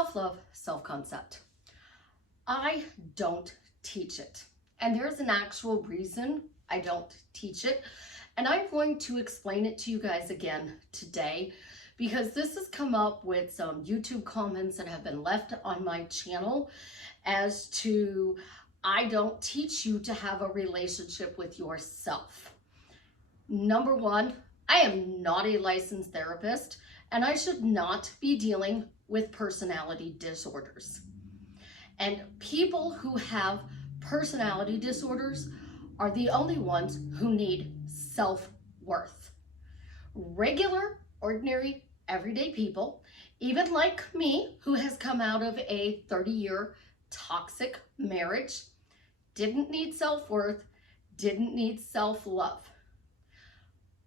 self-love, self-concept. I don't teach it. And there's an actual reason I don't teach it. And I'm going to explain it to you guys again today because this has come up with some YouTube comments that have been left on my channel as to I don't teach you to have a relationship with yourself. Number one, I am not a licensed therapist and I should not be dealing with personality disorders. And people who have personality disorders are the only ones who need self-worth. Regular, ordinary, everyday people, even like me, who has come out of a 30-year toxic marriage, didn't need self-worth, didn't need self-love.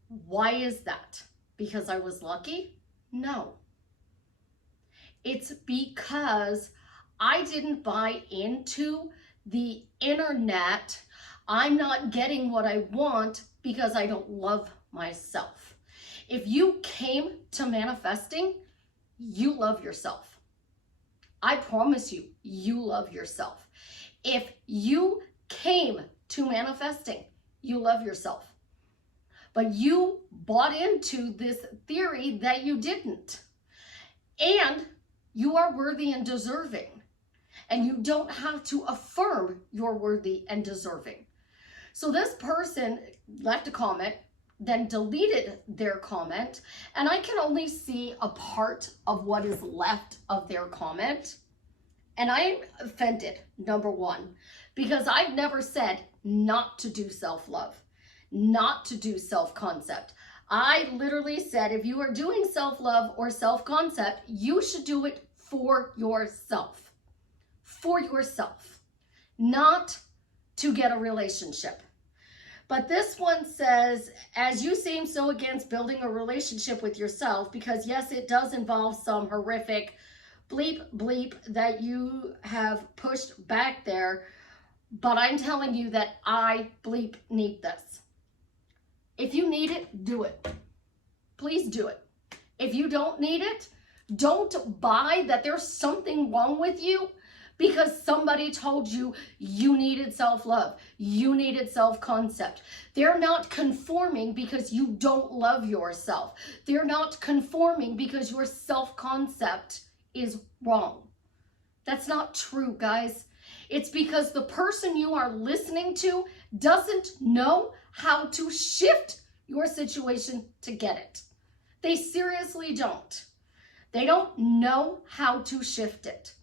Why is that? Because I was lucky? No. It's because I didn't buy into the internet. I'm not getting what I want because I don't love myself. If you came to manifesting, you love yourself. I promise you, you love yourself. If you came to manifesting, you love yourself. But you bought into this theory that you didn't. And you are worthy and deserving. And you don't have to affirm you're worthy and deserving. So this person left a comment, then deleted their comment, and I can only see a part of what is left of their comment. And I'm offended, number one, because I've never said not to do self-love, not to do self-concept. I literally said if you are doing self-love or self-concept, you should do it for yourself. For yourself, not to get a relationship. But this one says, as you seem so against building a relationship with yourself, because yes, it does involve some horrific bleep that you have pushed back there, but I'm telling you that I need this. If you need it, do it. Please do it. If you don't need it, don't buy that there's something wrong with you because somebody told you you needed self-love, you needed self-concept. They're not conforming because you don't love yourself. They're not conforming because your self-concept is wrong. That's not true, guys. It's because the person you are listening to doesn't know how to shift your situation to get it. They seriously don't. They don't know how to shift it.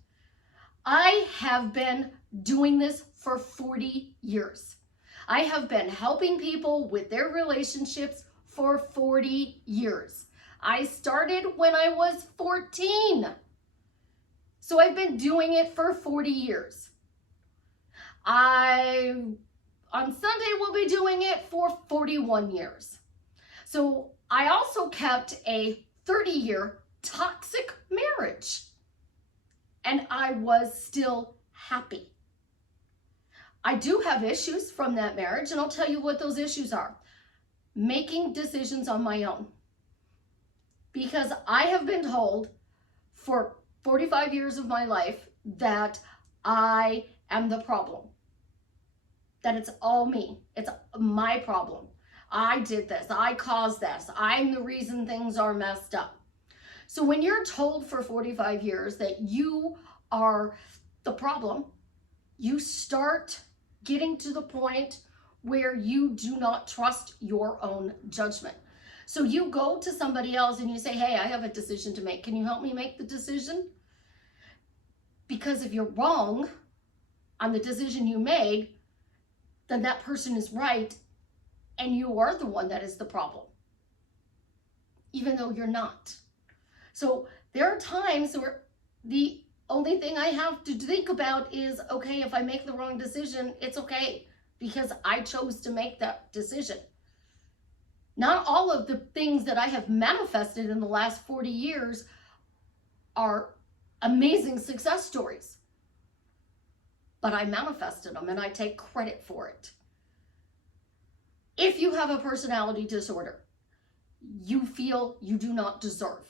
I have been doing this for 40 years. I have been helping people with their relationships for 40 years. I started when I was 14. So I've been doing it for 40 years. On Sunday will be doing it for 41 years. So I also kept a 30-year toxic marriage. And I was still happy. I do have issues from that marriage, and I'll tell you what those issues are. Making decisions on my own. Because I have been told for 45 years of my life that I am the problem. That it's all me. It's my problem. I did this. I caused this. I'm the reason things are messed up. So when you're told for 45 years that you are the problem, you start getting to the point where you do not trust your own judgment. So you go to somebody else and you say, hey, I have a decision to make. Can you help me make the decision? Because if you're wrong on the decision you made, then that person is right and you are the one that is the problem, even though you're not. So there are times where the only thing I have to think about is, okay, if I make the wrong decision, it's okay because I chose to make that decision. Not all of the things that I have manifested in the last 40 years are amazing success stories, but I manifested them and I take credit for it. If you have a personality disorder, you feel you do not deserve.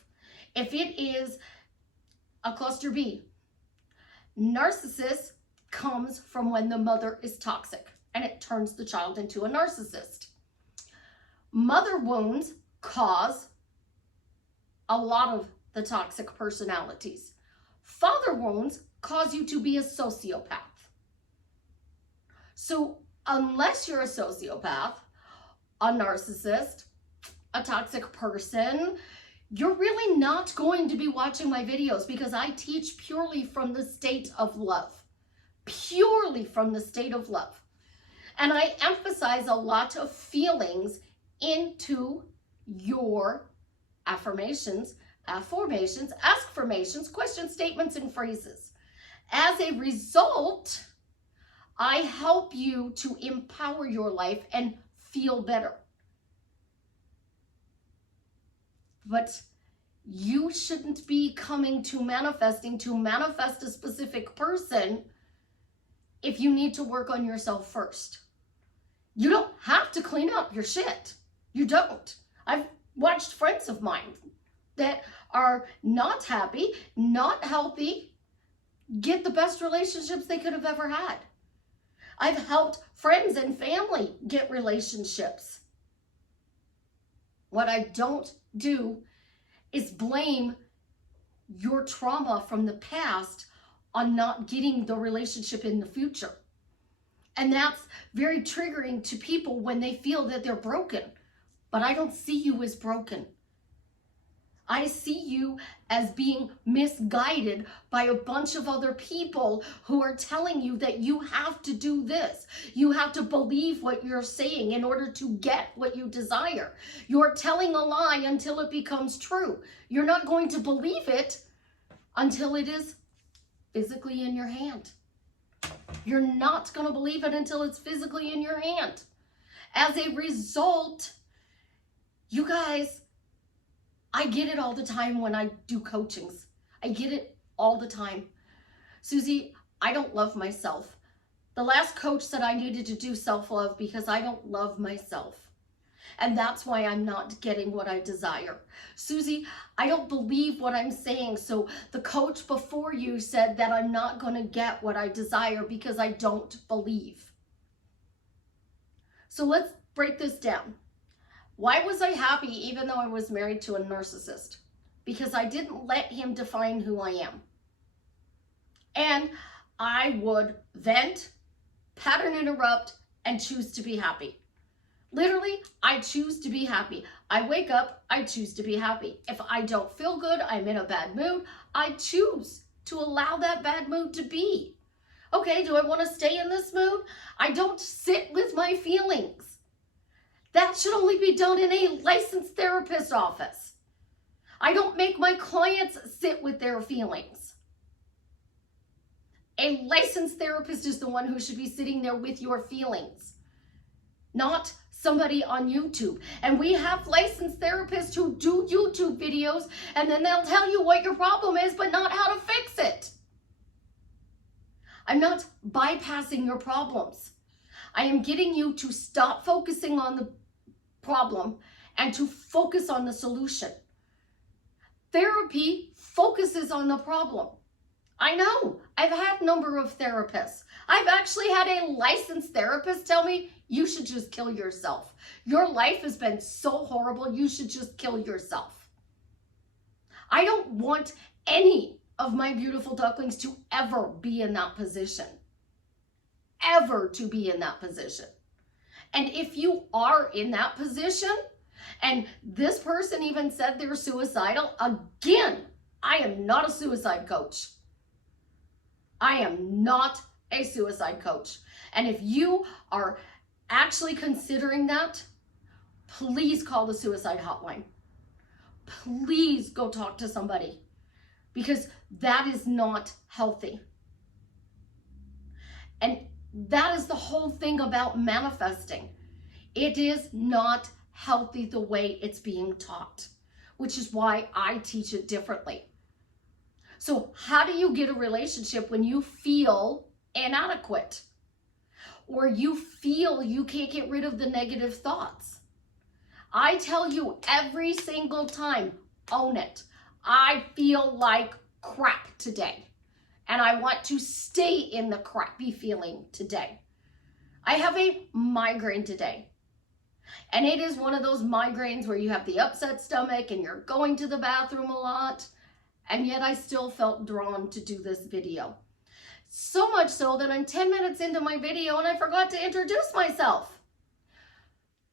If it is A cluster B. Narcissist comes from when the mother is toxic and it turns the child into a narcissist. Mother wounds cause a lot of the toxic personalities. Father wounds cause you to be a sociopath. So unless you're a sociopath, a narcissist, a toxic person, you're really not going to be watching my videos, because I teach purely from the state of love. Purely from the state of love. And I emphasize a lot of feelings into your affirmations, askformations, question statements, and phrases. As a result, I help you to empower your life and feel better. But you shouldn't be coming to manifesting to manifest a specific person if you need to work on yourself first. You don't have to clean up your shit. You don't. I've watched friends of mine that are not happy, not healthy, get the best relationships they could have ever had. I've helped friends and family get relationships. What I don't do is blame your trauma from the past on not getting the relationship in the future. And that's very triggering to people when they feel that they're broken. But I don't see you as broken. I see you as being misguided by a bunch of other people who are telling you that you have to do this. You have to believe what you're saying in order to get what you desire. You're telling a lie until it becomes true. You're not going to believe it until it is physically in your hand. You're not going to believe it until it's physically in your hand. As a result, you guys, I get it all the time when I do coachings. I get it all the time. Susie, I don't love myself. The last coach said I needed to do self-love because I don't love myself. And that's why I'm not getting what I desire. Susie, I don't believe what I'm saying. So the coach before you said that I'm not going to get what I desire because I don't believe. So let's break this down. Why was I happy even though I was married to a narcissist? Because I didn't let him define who I am. And I would vent, pattern interrupt, and choose to be happy. Literally, I choose to be happy. I wake up, I choose to be happy. If I don't feel good, I'm in a bad mood, I choose to allow that bad mood to be. Okay, do I want to stay in this mood? I don't sit with my feelings. That should only be done in a licensed therapist office. I don't make my clients sit with their feelings. A licensed therapist is the one who should be sitting there with your feelings, not somebody on YouTube. And we have licensed therapists who do YouTube videos and then they'll tell you what your problem is, but not how to fix it. I'm not bypassing your problems. I am getting you to stop focusing on the problem and to focus on the solution. Therapy focuses on the problem. I know, I've had a number of therapists. I've actually had a licensed therapist tell me, you should just kill yourself. Your life has been so horrible, you should just kill yourself. I don't want any of my beautiful ducklings to ever be in that position. Ever to be in that position. And if you are in that position, and this person even said they're suicidal, again, I am not a suicide coach. I am not a suicide coach. And if you are actually considering that, please call the suicide hotline. Please go talk to somebody, because that is not healthy. And that is the whole thing about manifesting. It is not healthy the way it's being taught, which is why I teach it differently. So how do you get a relationship when you feel inadequate? Or you feel you can't get rid of the negative thoughts? I tell you every single time, own it. I feel like crap today. And I want to stay in the crappy feeling today. I have a migraine today. And it is one of those migraines where you have the upset stomach and you're going to the bathroom a lot. And yet I still felt drawn to do this video. So much so that I'm 10 minutes into my video and I forgot to introduce myself.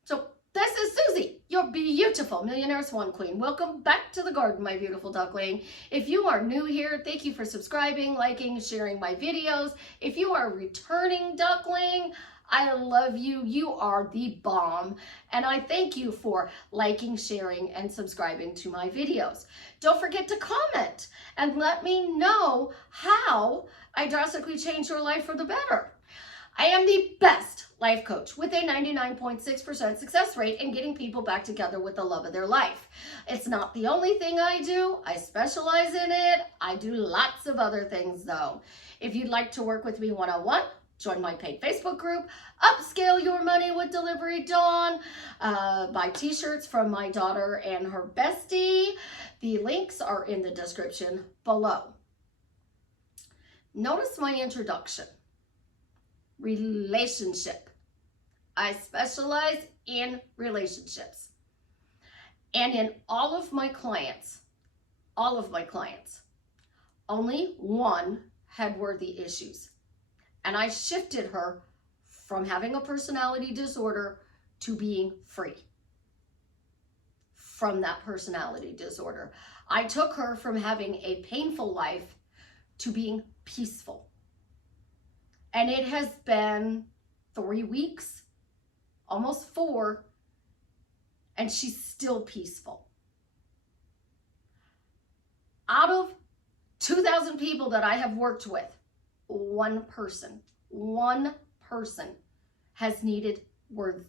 So this is Susie, your beautiful Millionaire Swan Queen. Welcome back to the garden, my beautiful duckling. If you are new here, thank you for subscribing, liking, sharing my videos. If you are a returning duckling, I love you. You are the bomb. And I thank you for liking, sharing, and subscribing to my videos. Don't forget to comment and let me know how I drastically changed your life for the better. I am the best life coach with a 99.6% success rate in getting people back together with the love of their life. It's not the only thing I do. I specialize in it. I do lots of other things though. If you'd like to work with me one-on-one, join my paid Facebook group, Upscale Your Money with Delivery Dawn, buy t-shirts from my daughter and her bestie. The links are in the description below. Notice my introduction. Relationship. I specialize in relationships. And in all of my clients, only one had worthy issues. And I shifted her from having a personality disorder to being free from that personality disorder. I took her from having a painful life to being peaceful. And it has been 3 weeks, almost 4, and she's still peaceful. Out of 2,000 people that I have worked with, one person has needed worth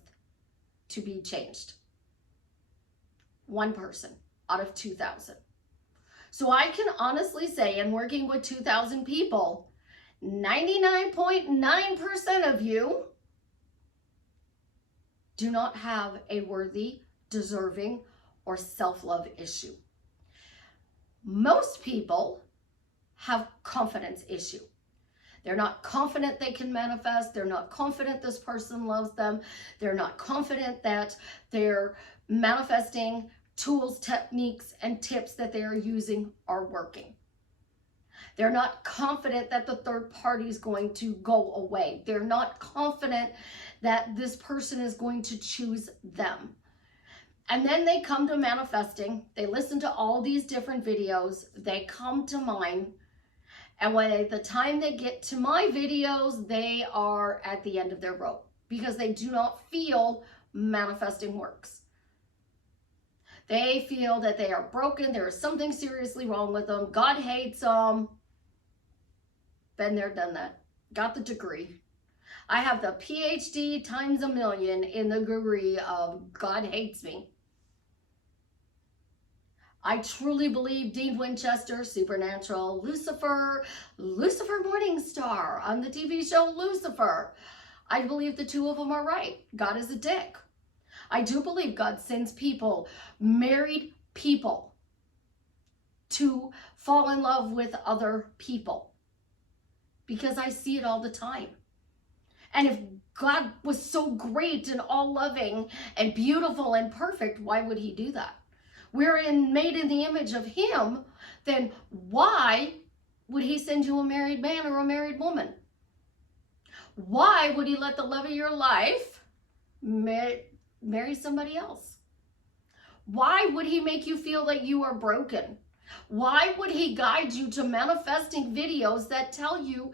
to be changed. One person out of 2,000. So I can honestly say, in working with 2,000 people, 99.9% of you do not have a worthy, deserving, or self-love issue. Most people have confidence issue. They're not confident they can manifest. They're not confident this person loves them. They're not confident that they're manifesting tools, techniques, and tips that they are using are working. They're not confident that the third party is going to go away. They're not confident that this person is going to choose them. And then they come to manifesting. They listen to all these different videos. They come to mine. And by the time they get to my videos, they are at the end of their rope because they do not feel manifesting works. They feel that they are broken. There is something seriously wrong with them. God hates them. Been there, done that. Got the degree. I have the PhD times a million in the degree of God hates me. I truly believe Dean Winchester, Supernatural, Lucifer Morningstar on the TV show Lucifer. I believe the two of them are right. God is a dick. I do believe God sends people, married people, to fall in love with other people. Because I see it all the time. And if God was so great and all loving and beautiful and perfect, why would he do that? We're made in the image of him, then why would he send you a married man or a married woman? Why would he let the love of your life marry somebody else? Why would he make you feel that you are broken? Why would he guide you to manifesting videos that tell you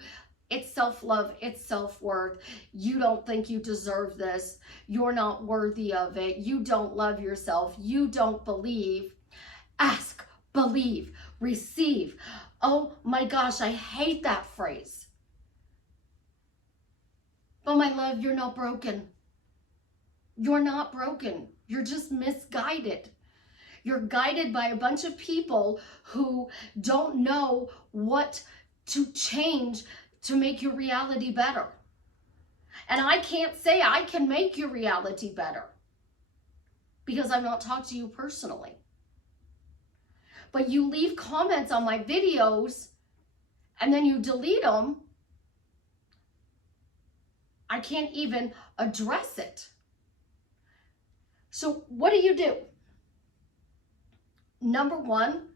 it's self-love, it's self-worth, you don't think you deserve this, you're not worthy of it, you don't love yourself, you don't believe? Ask, believe, receive. Oh my gosh, I hate that phrase. But my love, you're not broken. You're not broken. You're just misguided. You're guided by a bunch of people who don't know what to change to make your reality better. And I can't say I can make your reality better because I've not talked to you personally. but you leave comments on my videos and then you delete them, I can't even address it. So what do? Number one,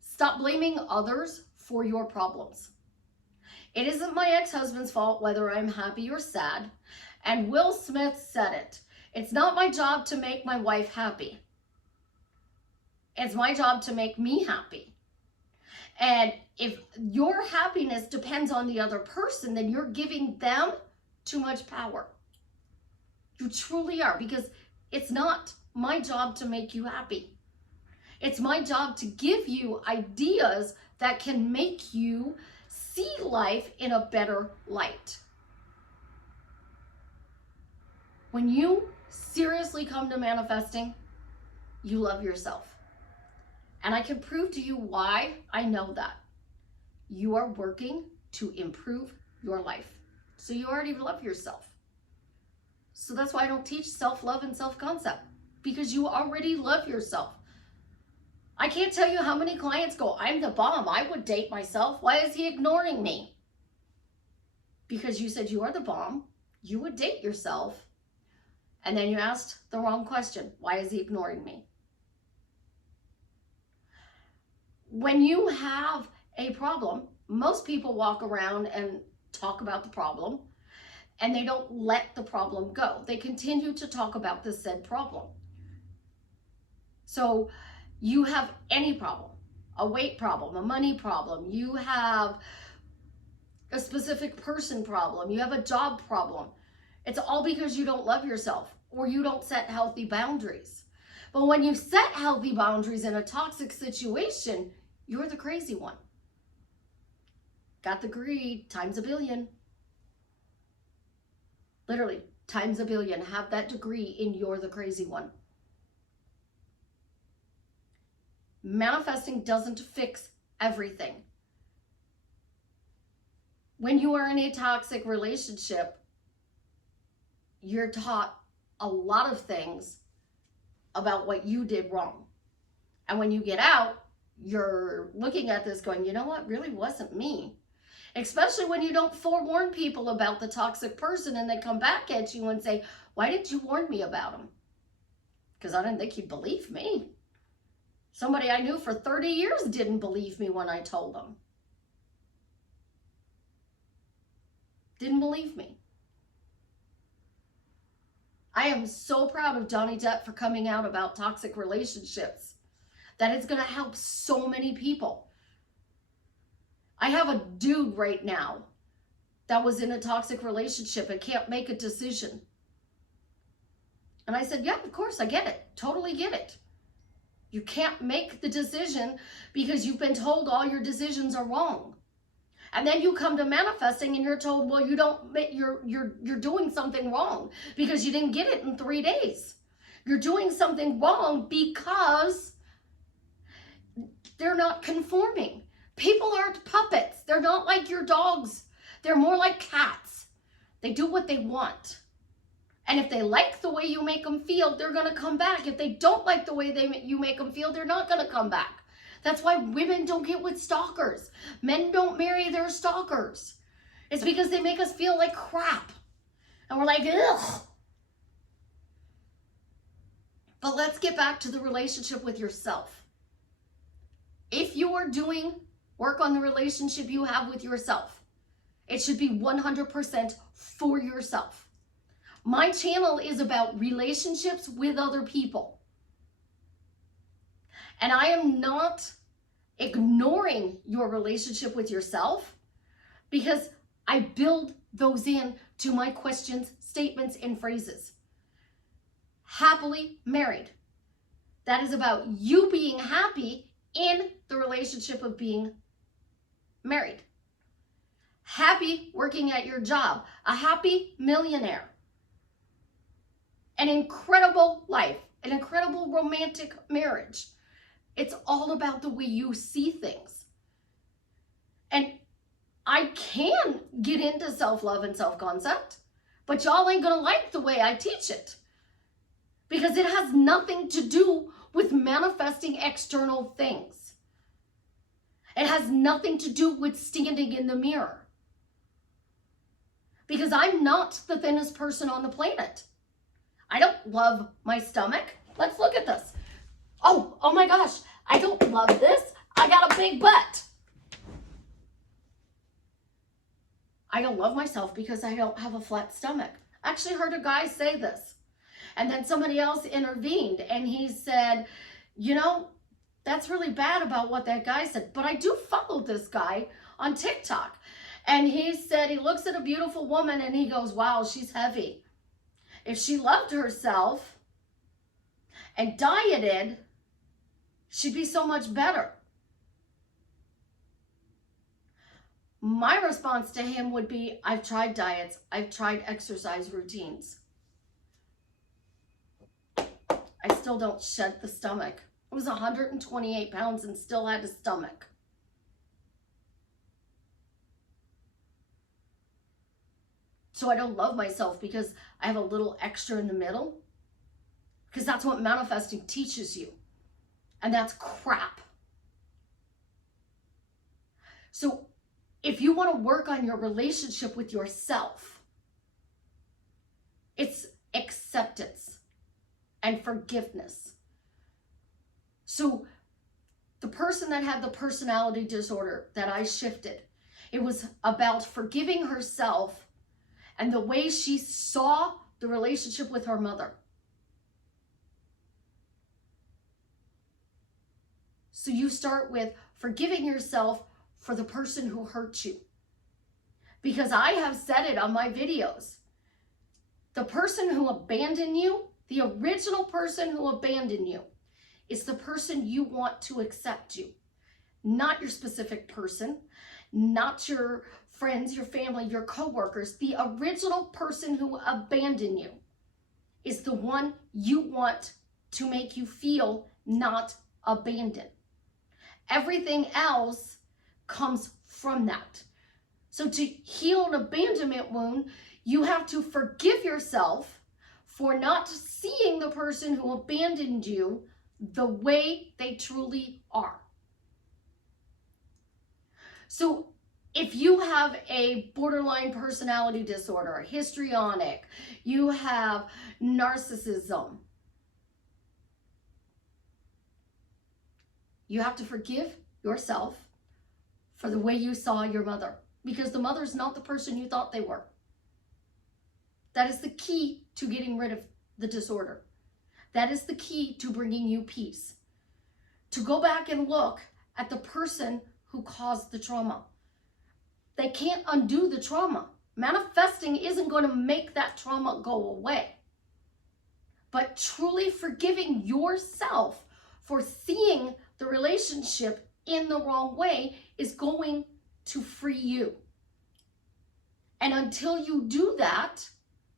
stop blaming others for your problems. It isn't my ex-husband's fault whether I'm happy or sad. And Will Smith said it. It's not my job to make my wife happy. It's my job to make me happy. And if your happiness depends on the other person, then you're giving them too much power. You truly are, because it's not my job to make you happy. It's my job to give you ideas that can make you see life in a better light. When you seriously come to manifesting, you love yourself. And I can prove to you why I know that. You are working to improve your life. So you already love yourself. So that's why I don't teach self-love and self-concept, because you already love yourself. I can't tell you how many clients go, I'm the bomb, I would date myself. Why is he ignoring me? Because you said you are the bomb, you would date yourself, and then you asked the wrong question. Why is he ignoring me? When you have a problem, most people walk around and talk about the problem, and they don't let the problem go. They continue to talk about the said problem. So you have any problem, a weight problem, a money problem, you have a specific person problem, you have a job problem. It's all because you don't love yourself or you don't set healthy boundaries. But when you set healthy boundaries in a toxic situation, you're the crazy one. Got the greed times a billion. Literally, times a billion. Have that degree in you're the crazy one. Manifesting doesn't fix everything. When you are in a toxic relationship, you're taught a lot of things about what you did wrong. And when you get out, you're looking at this going, you know what, really wasn't me. Especially when you don't forewarn people about the toxic person and they come back at you and say, why didn't you warn me about him? Because I didn't think you'd believe me. Somebody I knew for 30 years didn't believe me when I told them. Didn't believe me. I am so proud of Johnny Depp for coming out about toxic relationships. That is going to help so many people. I have a dude right now that was in a toxic relationship and can't make a decision. And I said, yeah, of course, I get it. Totally get it. You can't make the decision because you've been told all your decisions are wrong. And then you come to manifesting and you're told, well, you're doing something wrong because you didn't get it in 3 days. You're doing something wrong because they're not conforming. People aren't puppets. They're not like your dogs. They're more like cats. They do what they want. And if they like the way you make them feel, they're going to come back. If they don't like the way you make them feel, they're not going to come back. That's why women don't get with stalkers. Men don't marry their stalkers. It's because they make us feel like crap. And we're like, ugh. But let's get back to the relationship with yourself. If you are doing work on the relationship you have with yourself, it should be 100% for yourself. My channel is about relationships with other people. And I am not ignoring your relationship with yourself because I build those in to my questions, statements, and phrases. Happily married. That is about you being happy in the relationship of being married. Happy working at your job. A happy millionaire. An incredible life. An incredible romantic marriage. It's all about the way you see things. And I can get into self-love and self-concept, but y'all ain't gonna like the way I teach it. Because it has nothing to do with manifesting external things. It has nothing to do with standing in the mirror. Because I'm not the thinnest person on the planet. I don't love my stomach. Let's look at this. Oh my gosh, I don't love this. I got a big butt. I don't love myself because I don't have a flat stomach. I actually heard a guy say this. And then somebody else intervened and he said, you know, that's really bad about what that guy said. But I do follow this guy on TikTok. And he said he looks at a beautiful woman and he goes, wow, she's heavy. If she loved herself and dieted, she'd be so much better. My response to him would be, I've tried diets. I've tried exercise routines. I still don't shed the stomach. I was 128 pounds and still had a stomach. So I don't love myself because I have a little extra in the middle. Because that's what manifesting teaches you. And that's crap. So if you want to work on your relationship with yourself, it's acceptance and forgiveness. So the person that had the personality disorder that I shifted, it was about forgiving herself and the way she saw the relationship with her mother. So you start with forgiving yourself for the person who hurt you. Because I have said it on my videos. The person who abandoned you, the original person who abandoned you, is the person you want to accept you. Not your specific person, not your friends, your family, your coworkers. The original person who abandoned you is the one you want to make you feel not abandoned. Everything else comes from that. So to heal an abandonment wound, you have to forgive yourself for not seeing the person who abandoned you the way they truly are. So if you have a borderline personality disorder, histrionic, you have narcissism, you have to forgive yourself for the way you saw your mother, because the mother's not the person you thought they were. That is the key to getting rid of the disorder. That is the key to bringing you peace. To go back and look at the person who caused the trauma. They can't undo the trauma. Manifesting isn't going to make that trauma go away. But truly forgiving yourself for seeing the relationship in the wrong way is going to free you. And until you do that,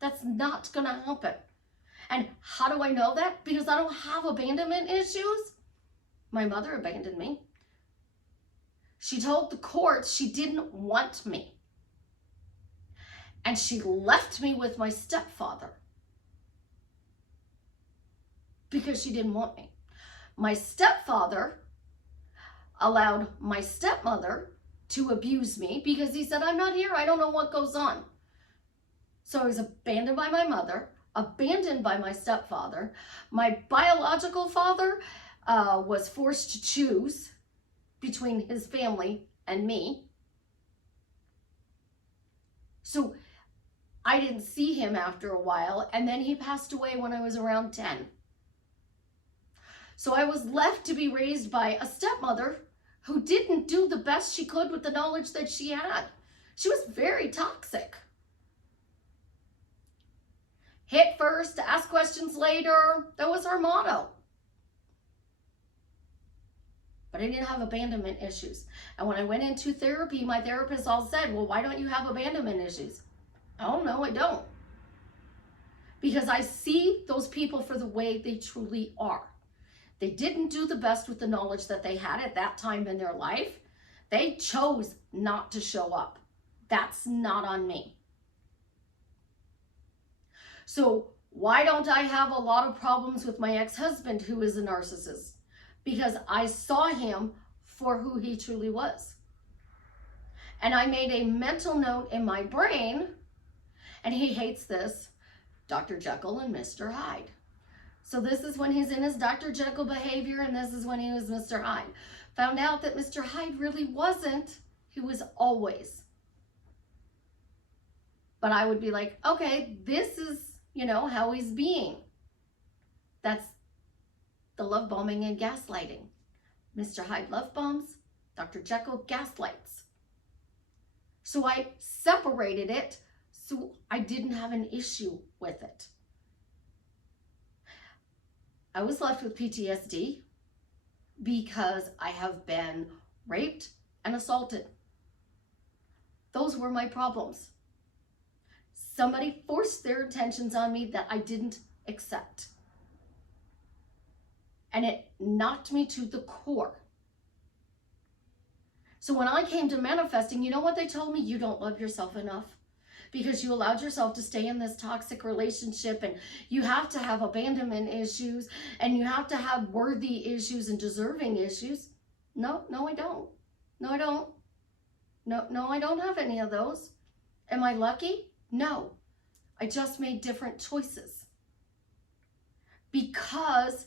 that's not going to happen. And how do I know that? Because I don't have abandonment issues. My mother abandoned me. She told the court she didn't want me. And she left me with my stepfather because she didn't want me. My stepfather allowed my stepmother to abuse me because he said, I'm not here. I don't know what goes on. So I was abandoned by my mother, abandoned by my stepfather. My biological father was forced to choose between his family and me. So I didn't see him after a while, and then he passed away when I was around 10. So I was left to be raised by a stepmother who didn't do the best she could with the knowledge that she had. She was very toxic. Hit first, ask questions later. That was her motto. But I didn't have abandonment issues. And when I went into therapy, my therapist all said, well, why don't you have abandonment issues? Oh, no, I don't. Because I see those people for the way they truly are. They didn't do the best with the knowledge that they had at that time in their life. They chose not to show up. That's not on me. So why don't I have a lot of problems with my ex-husband who is a narcissist? Because I saw him for who he truly was. And I made a mental note in my brain, and he hates this, Dr. Jekyll and Mr. Hyde. So this is when he's in his Dr. Jekyll behavior, and this is when he was Mr. Hyde. Found out that Mr. Hyde really wasn't. He was always. But I would be like, okay, this is, how he's being. That's the love bombing and gaslighting. Mr. Hyde love bombs, Dr. Jekyll gaslights. So I separated it so I didn't have an issue with it. I was left with PTSD because I have been raped and assaulted. Those were my problems. Somebody forced their intentions on me that I didn't accept. And it knocked me to the core. So when I came to manifesting, you know what they told me? You don't love yourself enough because you allowed yourself to stay in this toxic relationship, and you have to have abandonment issues, and you have to have worthy issues and deserving issues. No, I don't. No, I don't. No, I don't have any of those. Am I lucky? No. I just made different choices because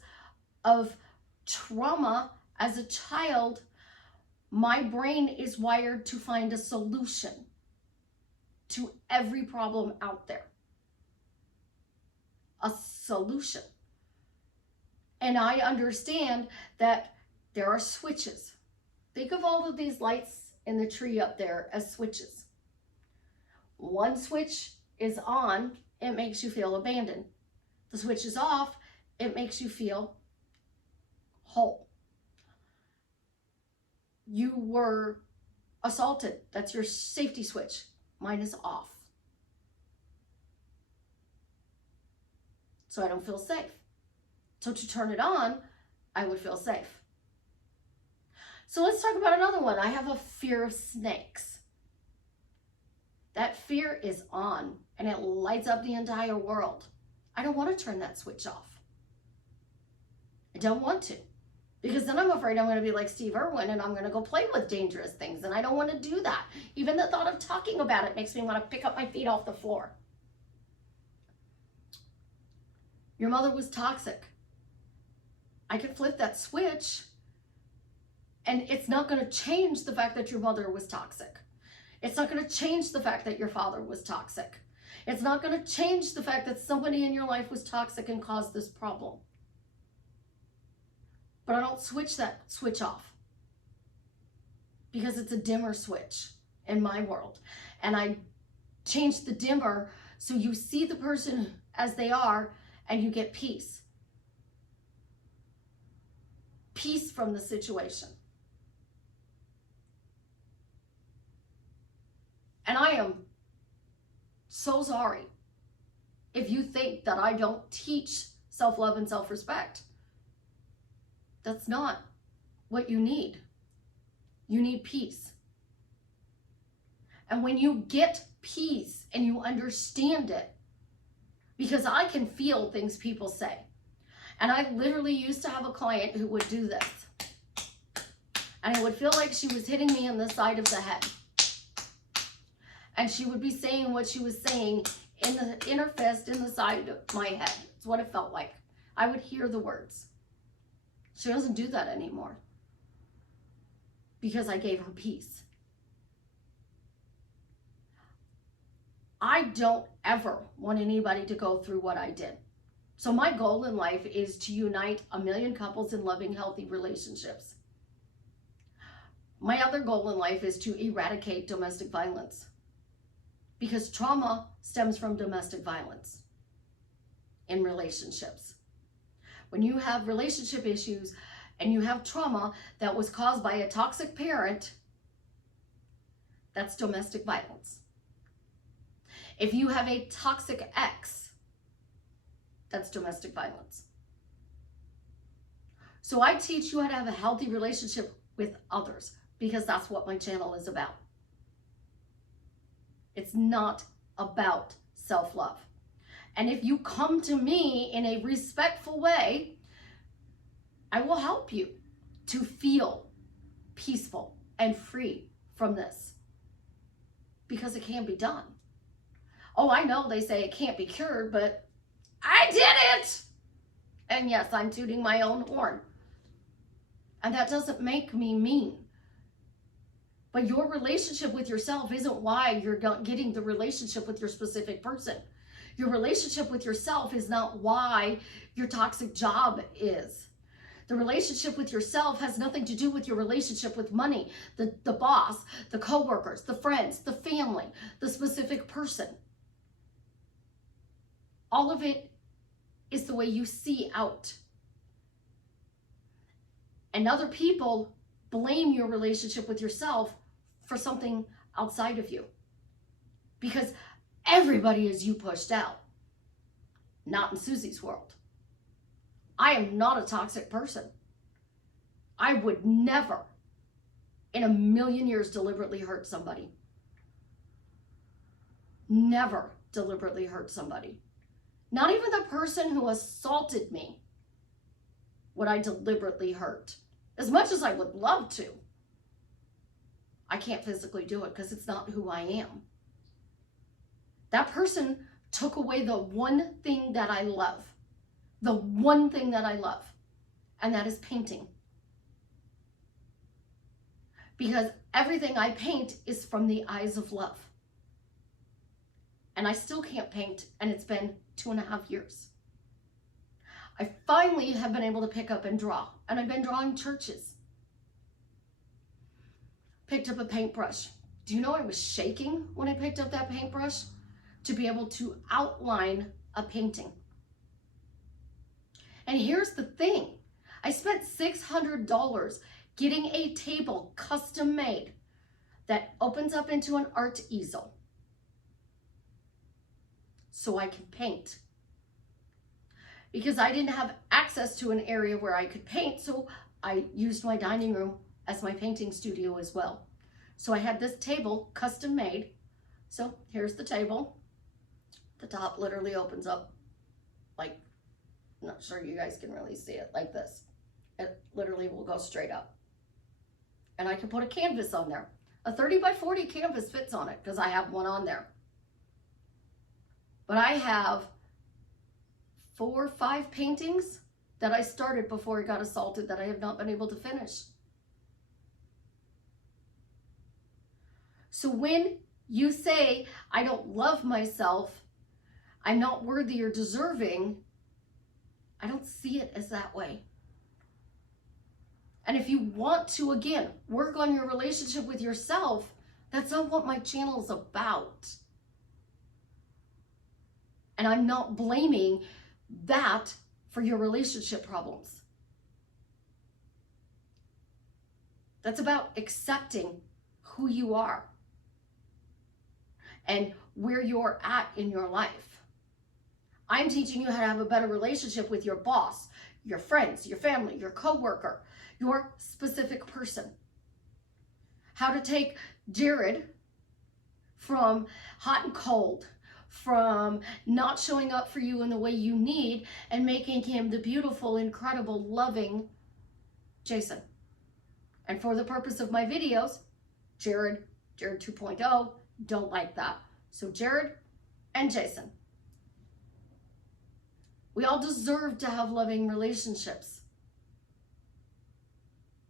of trauma as a child. My brain is wired to find a solution to every problem out there. A solution. And I understand that there are switches. Think of all of these lights in the tree up there as switches. One switch is on, it makes you feel abandoned. The switch is off, it makes you feel whole. You were assaulted. That's your safety switch. Mine is off. So I don't feel safe. So to turn it on, I would feel safe. So let's talk about another one. I have a fear of snakes. That fear is on and it lights up the entire world. I don't want to turn that switch off. I don't want to. Because then I'm afraid I'm going to be like Steve Irwin and I'm going to go play with dangerous things. And I don't want to do that. Even the thought of talking about it makes me want to pick up my feet off the floor. Your mother was toxic. I could flip that switch and it's not going to change the fact that your mother was toxic. It's not going to change the fact that your father was toxic. It's not going to change the fact that somebody in your life was toxic and caused this problem. But I don't switch that switch off because it's a dimmer switch in my world. And I change the dimmer so you see the person as they are and you get peace. Peace from the situation. And I am so sorry if you think that I don't teach self-love and self-respect. That's not what you need. You need peace. And when you get peace and you understand it, because I can feel things people say. And I literally used to have a client who would do this. And it would feel like she was hitting me on the side of the head. And she would be saying what she was saying in her fist in the side of my head. It's what it felt like. I would hear the words. She doesn't do that anymore because I gave her peace. I don't ever want anybody to go through what I did. So my goal in life is to unite 1 million couples in loving, healthy relationships. My other goal in life is to eradicate domestic violence because trauma stems from domestic violence in relationships. When you have relationship issues and you have trauma that was caused by a toxic parent, that's domestic violence. If you have a toxic ex, that's domestic violence. So I teach you how to have a healthy relationship with others because that's what my channel is about. It's not about self-love. And if you come to me in a respectful way, I will help you to feel peaceful and free from this, because it can be done. Oh, I know they say it can't be cured, but I did it. And yes, I'm tooting my own horn. And that doesn't make me mean. But your relationship with yourself isn't why you're getting the relationship with your specific person. Your relationship with yourself is not why your toxic job is. The relationship with yourself has nothing to do with your relationship with money, the boss, the coworkers, the friends, the family, the specific person. All of it is the way you see out. And other people blame your relationship with yourself for something outside of you. Because everybody is you pushed out. Not in Susie's world. I am not a toxic person. I would never in a million years deliberately hurt somebody. Never deliberately hurt somebody. Not even the person who assaulted me would I deliberately hurt. As much as I would love to. I can't physically do it because it's not who I am. That person took away the one thing that I love. The one thing that I love. And that is painting. Because everything I paint is from the eyes of love. And I still can't paint, and it's been 2.5 years. I finally have been able to pick up and draw, and I've been drawing churches. Picked up a paintbrush. Do you know I was shaking when I picked up that paintbrush to be able to outline a painting? And here's the thing. I spent $600 getting a table custom made that opens up into an art easel so I can paint. Because I didn't have access to an area where I could paint, so I used my dining room as my painting studio as well. So I had this table custom made. So here's the table. The top literally opens up like, I'm not sure you guys can really see it, like this. It literally will go straight up. And I can put a canvas on there. A 30 by 40 canvas fits on it because I have one on there. But I have 4 or 5 paintings that I started before I got assaulted that I have not been able to finish. So when you say, I don't love myself, I'm not worthy or deserving, I don't see it as that way. And if you want to, again, work on your relationship with yourself, that's not what my channel is about. And I'm not blaming that for your relationship problems. That's about accepting who you are and where you're at in your life. I'm teaching you how to have a better relationship with your boss, your friends, your family, your coworker, your specific person. How to take Jared from hot and cold, from not showing up for you in the way you need, and making him the beautiful, incredible, loving Jason. And for the purpose of my videos, Jared 2.0, don't like that. So Jared and Jason. We all deserve to have loving relationships.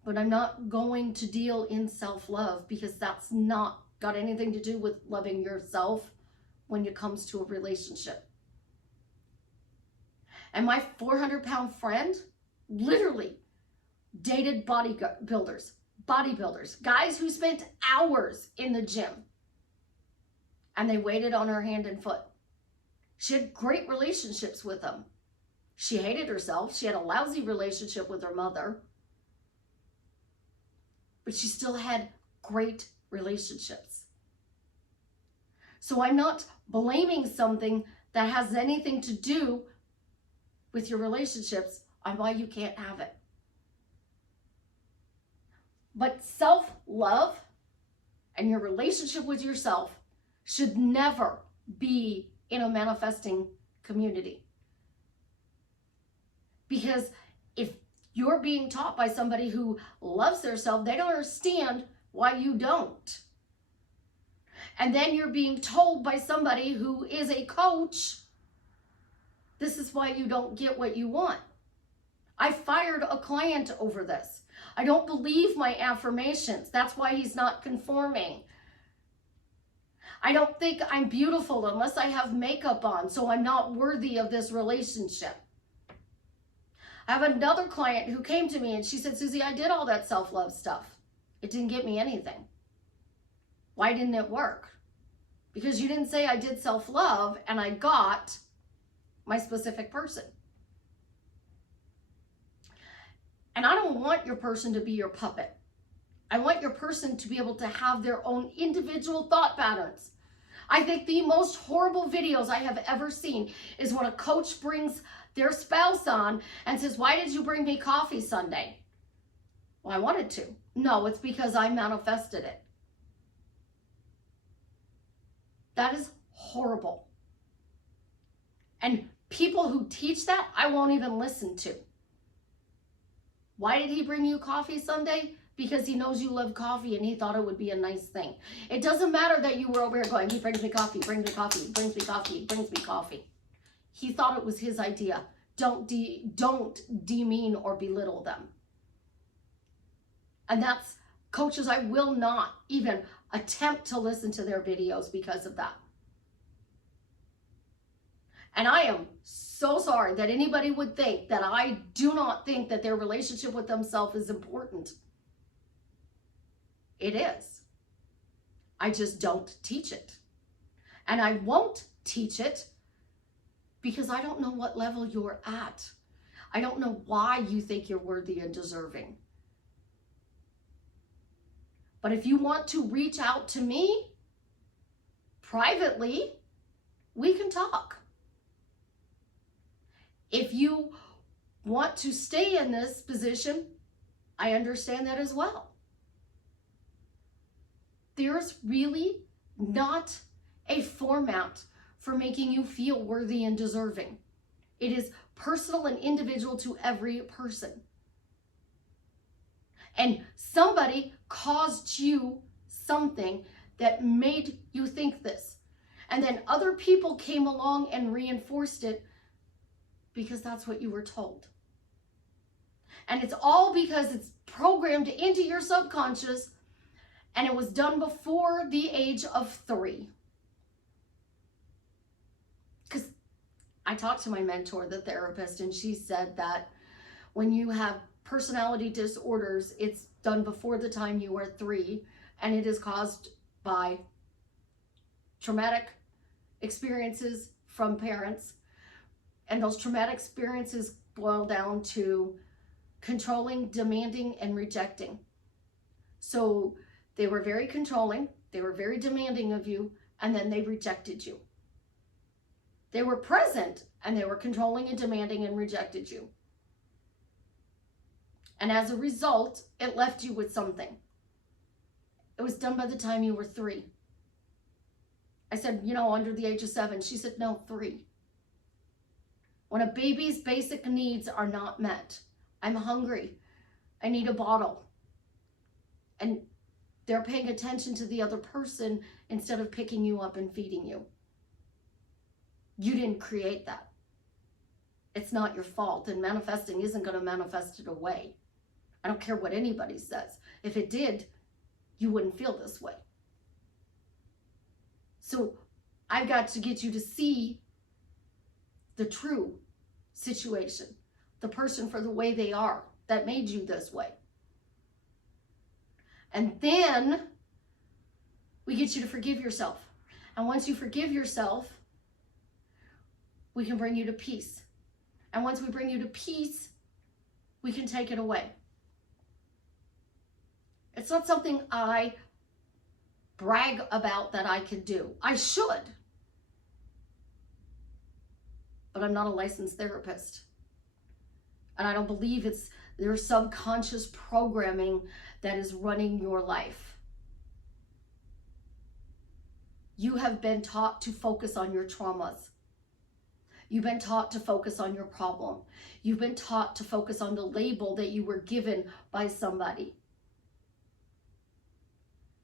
But I'm not going to deal in self-love because that's not got anything to do with loving yourself when it comes to a relationship. And my 400-pound friend literally dated bodybuilders, guys who spent hours in the gym, and they waited on her hand and foot. She had great relationships with them. She hated herself. She had a lousy relationship with her mother, but she still had great relationships. So I'm not blaming something that has anything to do with your relationships on why you can't have it. But self-love and your relationship with yourself should never be in a manifesting community. Because if You're being taught by somebody who loves themselves. They don't understand why you don't. And then you're being told by somebody who is a coach, this is why you don't get what you want. I fired a client over this. I don't believe my affirmations. That's why he's not conforming. I don't think I'm beautiful unless I have makeup on, so I'm not worthy of this relationship. I have another client who came to me and she said, Susie, I did all that self-love stuff. It didn't get me anything. Why didn't it work? Because you didn't say I did self-love and I got my specific person. And I don't want your person to be your puppet. I want your person to be able to have their own individual thought patterns. I think the most horrible videos I have ever seen is when a coach brings their spouse on and says, why did you bring me coffee Sunday? Well, I wanted to. No, it's because I manifested it. That is horrible. And people who teach that, I won't even listen to. Why did he bring you coffee Sunday? Because he knows you love coffee and he thought it would be a nice thing. It doesn't matter that you were over here going, he brings me coffee, brings me coffee, brings me coffee, brings me coffee. He thought it was his idea. Don't demean or belittle them. And that's coaches, I will not even attempt to listen to their videos because of that. And I am so sorry that anybody would think that I do not think that their relationship with themselves is important. It is. I just don't teach it. And I won't teach it because I don't know what level you're at. I don't know why you think you're worthy and deserving. But if you want to reach out to me privately, we can talk. If you want to stay in this position, I understand that as well. There's really not a format for making you feel worthy and deserving. It is personal and individual to every person. And somebody caused you something that made you think this. And then other people came along and reinforced it because that's what you were told. And it's all because it's programmed into your subconscious, and it was done before the age of 3. Because I talked to my mentor, the therapist, and she said that when you have personality disorders, it's done before the time you are 3, and it is caused by traumatic experiences from parents. And those traumatic experiences boil down to controlling, demanding, and rejecting. So they were very controlling, they were very demanding of you, and then they rejected you. They were present, and they were controlling and demanding and rejected you. And as a result, it left you with something. It was done by the time you were 3. I said, under the age of 7. She said, no, 3. When a baby's basic needs are not met, I'm hungry, I need a bottle. And they're paying attention to the other person instead of picking you up and feeding you. You didn't create that. It's not your fault, and manifesting isn't going to manifest it away. I don't care what anybody says. If it did, you wouldn't feel this way. So I've got to get you to see the true situation, the person for the way they are that made you this way. And then we get you to forgive yourself. And once you forgive yourself, we can bring you to peace. And once we bring you to peace, we can take it away. It's not something I brag about that I could do. I should. But I'm not a licensed therapist. And I don't believe it's their subconscious programming that is running your life. You have been taught to focus on your traumas. You've been taught to focus on your problem. You've been taught to focus on the label that you were given by somebody.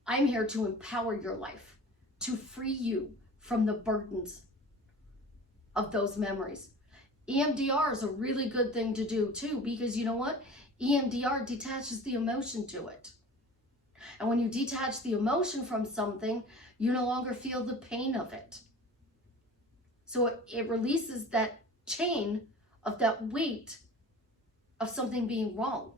I'm here to empower your life, to free you from the burdens of those memories. EMDR is a really good thing to do too, because you know what? EMDR detaches the emotion to it. And when you detach the emotion from something, you no longer feel the pain of it. So it releases that chain of that weight of something being wrong.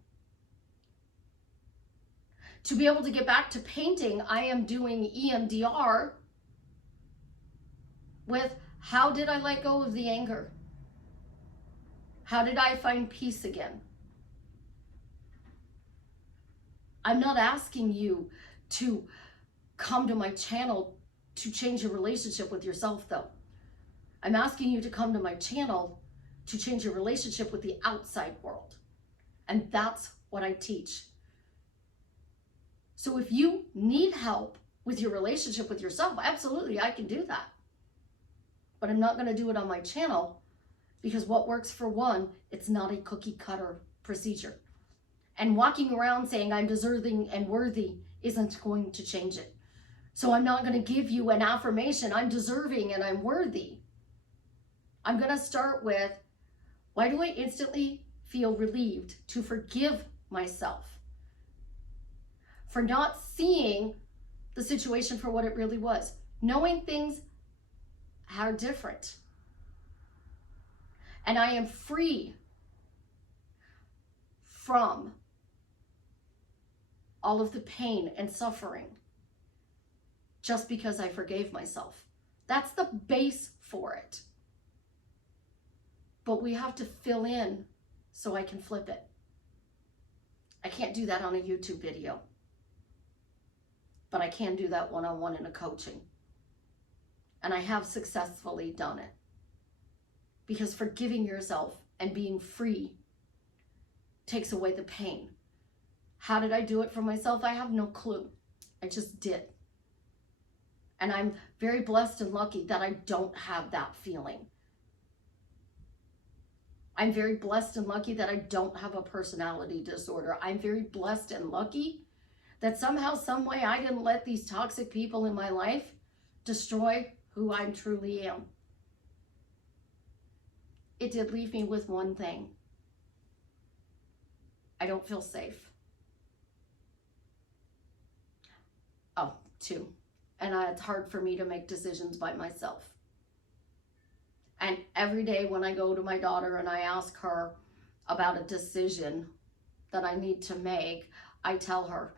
To be able to get back to painting, I am doing EMDR with how did I let go of the anger? How did I find peace again? I'm not asking you to come to my channel to change your relationship with yourself, though. I'm asking you to come to my channel to change your relationship with the outside world. And that's what I teach. So if you need help with your relationship with yourself, absolutely, I can do that. But I'm not going to do it on my channel, because what works for one, it's not a cookie cutter procedure. And walking around saying I'm deserving and worthy isn't going to change it. So I'm not going to give you an affirmation, I'm deserving and I'm worthy. I'm going to start with, why do I instantly feel relieved to forgive myself for not seeing the situation for what it really was, knowing things are different. And I am free from all of the pain and suffering just because I forgave myself. That's the base for it. But we have to fill in so I can flip it. I can't do that on a YouTube video, but I can do that one-on-one in a coaching. And I have successfully done it. Because forgiving yourself and being free takes away the pain. How did I do it for myself? I have no clue. I just did. And I'm very blessed and lucky that I don't have that feeling. I'm very blessed and lucky that I don't have a personality disorder. I'm very blessed and lucky that somehow, some way, I didn't let these toxic people in my life destroy who I truly am. It did leave me with one thing. I don't feel safe. Oh, two. And it's hard for me to make decisions by myself. And every day when I go to my daughter and I ask her about a decision that I need to make, I tell her,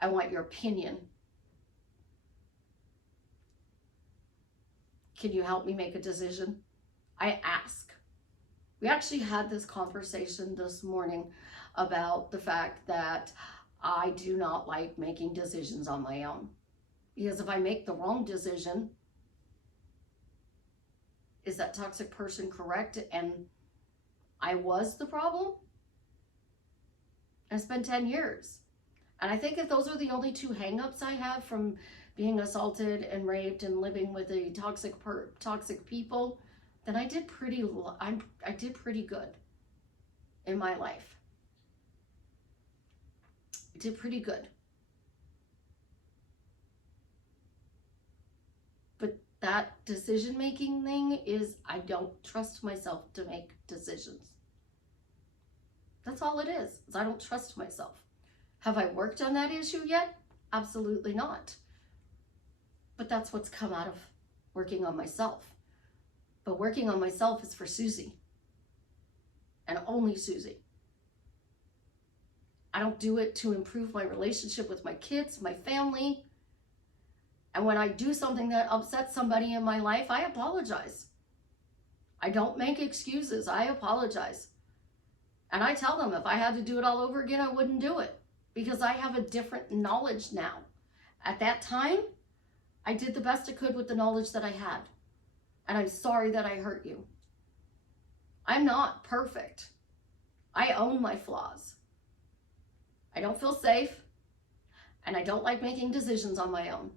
I want your opinion. Can you help me make a decision? I ask. We actually had this conversation this morning about the fact that I do not like making decisions on my own. Because if I make the wrong decision, is that toxic person correct and I was the problem? It's been 10 years. And I think if those are the only two hangups I have from being assaulted and raped and living with a toxic people, then I did pretty good in my life. I did pretty good. But that decision-making thing is, I don't trust myself to make decisions. That's all it is I don't trust myself. Have I worked on that issue yet? Absolutely not. But that's what's come out of working on myself. But working on myself is for Susie. And only Susie. I don't do it to improve my relationship with my kids, my family. And when I do something that upsets somebody in my life, I apologize. I don't make excuses. I apologize. And I tell them if I had to do it all over again, I wouldn't do it. Because I have a different knowledge now. At that time, I did the best I could with the knowledge that I had. And I'm sorry that I hurt you. I'm not perfect. I own my flaws. I don't feel safe. And I don't like making decisions on my own.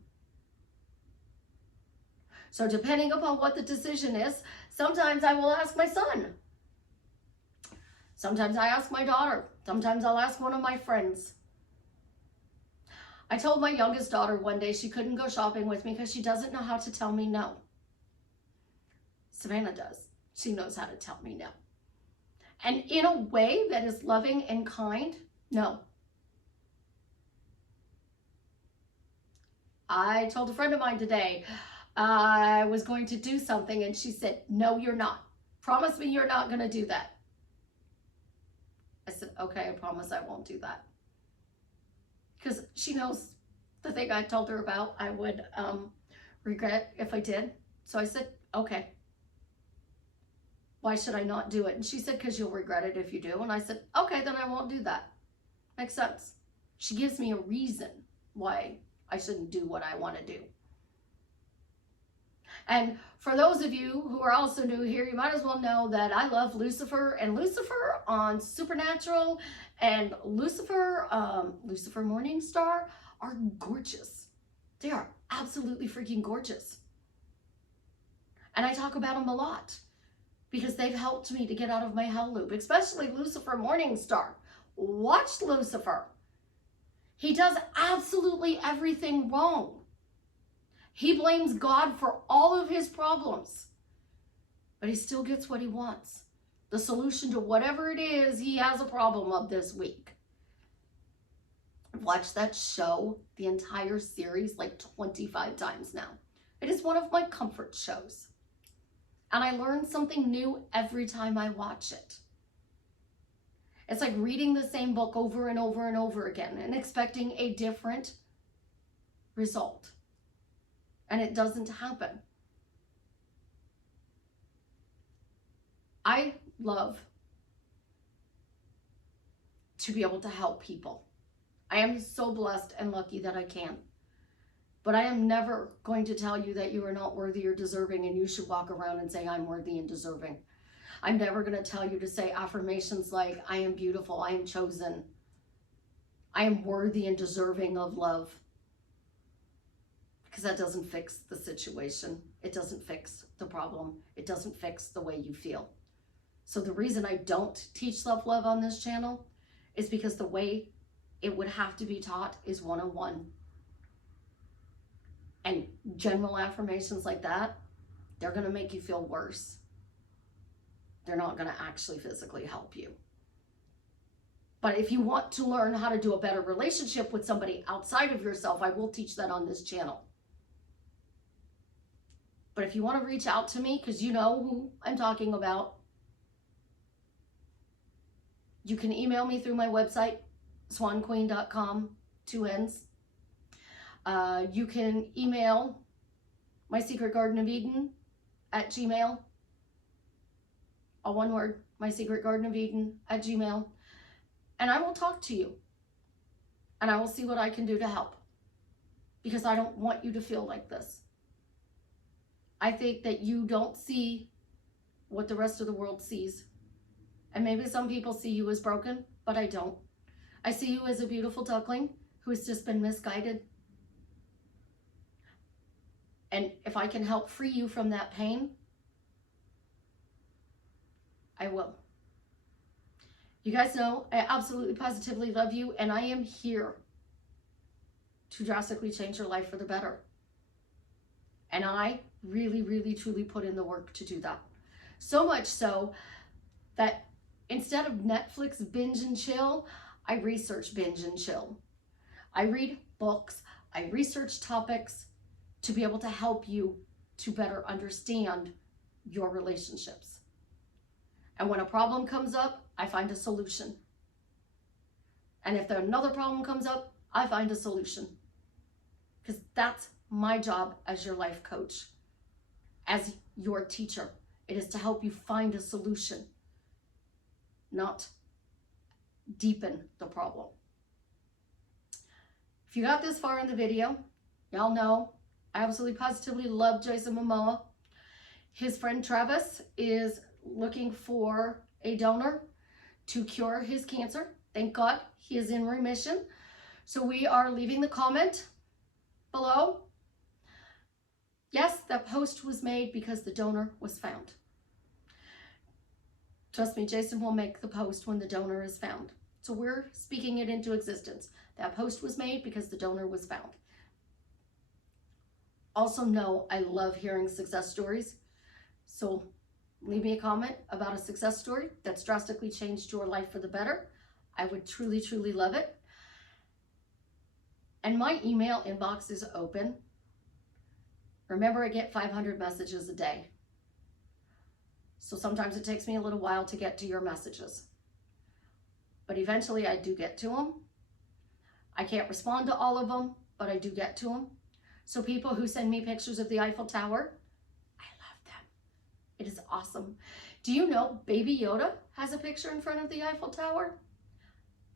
So depending upon what the decision is, sometimes I will ask my son. Sometimes I ask my daughter. Sometimes I'll ask one of my friends. I told my youngest daughter one day she couldn't go shopping with me because she doesn't know how to tell me no. Savannah does. She knows how to tell me no. And in a way that is loving and kind, no. I told a friend of mine today I was going to do something and she said, no, you're not. Promise me you're not going to do that. I said, okay, I promise I won't do that. Because she knows the thing I told her about I would regret if I did. So I said, okay. Why should I not do it? And she said, because you'll regret it if you do. And I said, okay, then I won't do that. Makes sense. She gives me a reason why I shouldn't do what I want to do. And for those of you who are also new here, you might as well know that I love Lucifer, and Lucifer on Supernatural and Lucifer Morningstar are gorgeous. They are absolutely freaking gorgeous. And I talk about them a lot because they've helped me to get out of my hell loop, especially Lucifer Morningstar. Watch Lucifer. He does absolutely everything wrong. He blames God for all of his problems, but he still gets what he wants. The solution to whatever it is he has a problem of this week. I've watched that show, the entire series, like 25 times now. It is one of my comfort shows. And I learn something new every time I watch it. It's like reading the same book over and over and over again and expecting a different result. And it doesn't happen. I love to be able to help people. I am so blessed and lucky that I can. But I am never going to tell you that you are not worthy or deserving and you should walk around and say, I'm worthy and deserving. I'm never going to tell you to say affirmations like, I am beautiful, I am chosen, I am worthy and deserving of love. Because that doesn't fix the situation. It doesn't fix the problem. It doesn't fix the way you feel. So the reason I don't teach self-love on this channel is because the way it would have to be taught is one-on-one. And general affirmations like that, they're going to make you feel worse. They're not going to actually physically help you. But if you want to learn how to do a better relationship with somebody outside of yourself, I will teach that on this channel. But if you want to reach out to me, because you know who I'm talking about, you can email me through my website, swanqueen.com, 2 N's. You can email my secret garden of Eden at Gmail. All one word, my secret garden of Eden at Gmail. And I will talk to you. And I will see what I can do to help. Because I don't want you to feel like this. I think that you don't see what the rest of the world sees. And maybe some people see you as broken, but I don't. I see you as a beautiful duckling who has just been misguided. And if I can help free you from that pain, I will. You guys know I absolutely positively love you, and I am here to drastically change your life for the better. And I really, really, truly put in the work to do that. So much so that instead of Netflix binge and chill, I research binge and chill. I read books, I research topics to be able to help you to better understand your relationships. And when a problem comes up, I find a solution. And if another problem comes up, I find a solution. Because that's my job as your life coach, as your teacher. It is to help you find a solution, not deepen the problem. If you got this far in the video, y'all know I absolutely positively love Jason Momoa. His friend Travis is looking for a donor to cure his cancer. Thank God he is in remission. So we are leaving the comment below. Yes, that post was made because the donor was found. Trust me, Jason will make the post when the donor is found. So we're speaking it into existence. That post was made because the donor was found. Also know I love hearing success stories. So leave me a comment about a success story that's drastically changed your life for the better. I would truly, truly love it. And my email inbox is open. Remember, I get 500 messages a day. So sometimes it takes me a little while to get to your messages. But eventually I do get to them. I can't respond to all of them, but I do get to them. So people who send me pictures of the Eiffel Tower, I love them. It is awesome. Do you know Baby Yoda has a picture in front of the Eiffel Tower?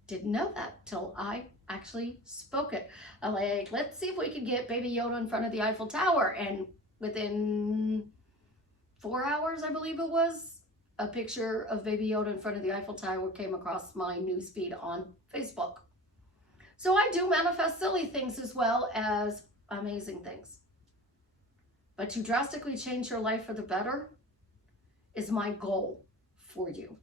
Didn't know that till I actually spoke it. I'm like, let's see if we can get Baby Yoda in front of the Eiffel Tower. And within 4 hours, I believe it was, a picture of Baby Yoda in front of the Eiffel Tower came across my newsfeed on Facebook. So I do manifest silly things as well as amazing things. But to drastically change your life for the better is my goal for you.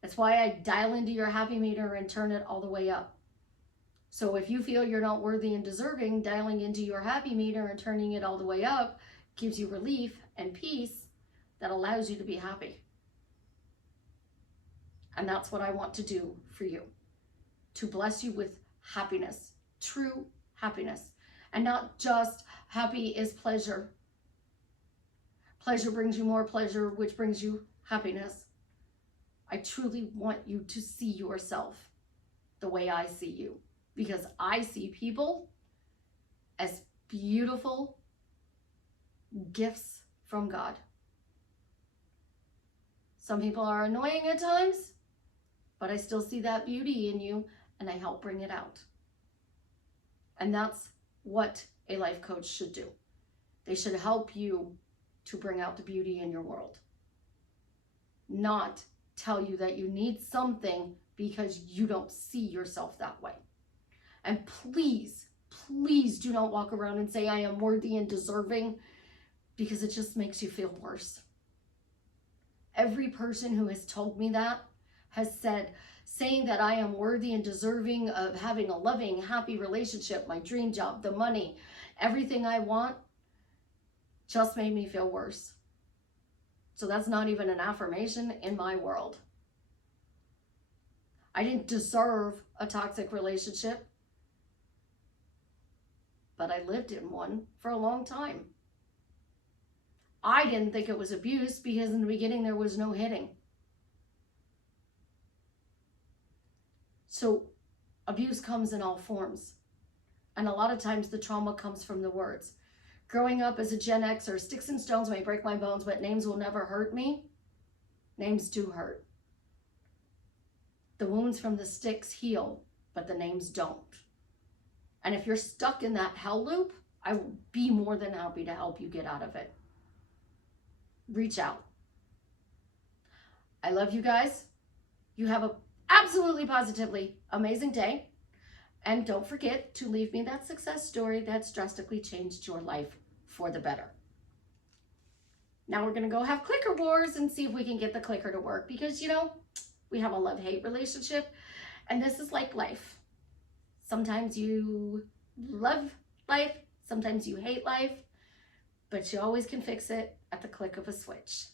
That's why I dial into your happy meter and turn it all the way up. So if you feel you're not worthy and deserving, dialing into your happy meter and turning it all the way up gives you relief and peace that allows you to be happy. And that's what I want to do for you, to bless you with happiness, true happiness, and not just happy is pleasure. Pleasure brings you more pleasure, which brings you happiness. I truly want you to see yourself the way I see you, because I see people as beautiful gifts from God. Some people are annoying at times, but I still see that beauty in you and I help bring it out. And that's what a life coach should do. They should help you to bring out the beauty in your world. Not tell you that you need something because you don't see yourself that way. And please, please do not walk around and say I am worthy and deserving, because it just makes you feel worse. Every person who has told me that has said, saying that I am worthy and deserving of having a loving, happy relationship, my dream job, the money, everything I want, just made me feel worse. So that's not even an affirmation in my world. I didn't deserve a toxic relationship, but I lived in one for a long time. I didn't think it was abuse because in the beginning there was no hitting. So abuse comes in all forms. And a lot of times the trauma comes from the words. Growing up as a Gen Xer, sticks and stones may break my bones, but names will never hurt me. Names do hurt. The wounds from the sticks heal, but the names don't. And if you're stuck in that hell loop, I will be more than happy to help you get out of it. Reach out. I love you guys. You have a absolutely positively amazing day. And don't forget to leave me that success story that's drastically changed your life for the better. Now we're going to go have clicker wars and see if we can get the clicker to work, because, you know, we have a love-hate relationship and this is like life. Sometimes you love life, sometimes you hate life, but you always can fix it at the click of a switch.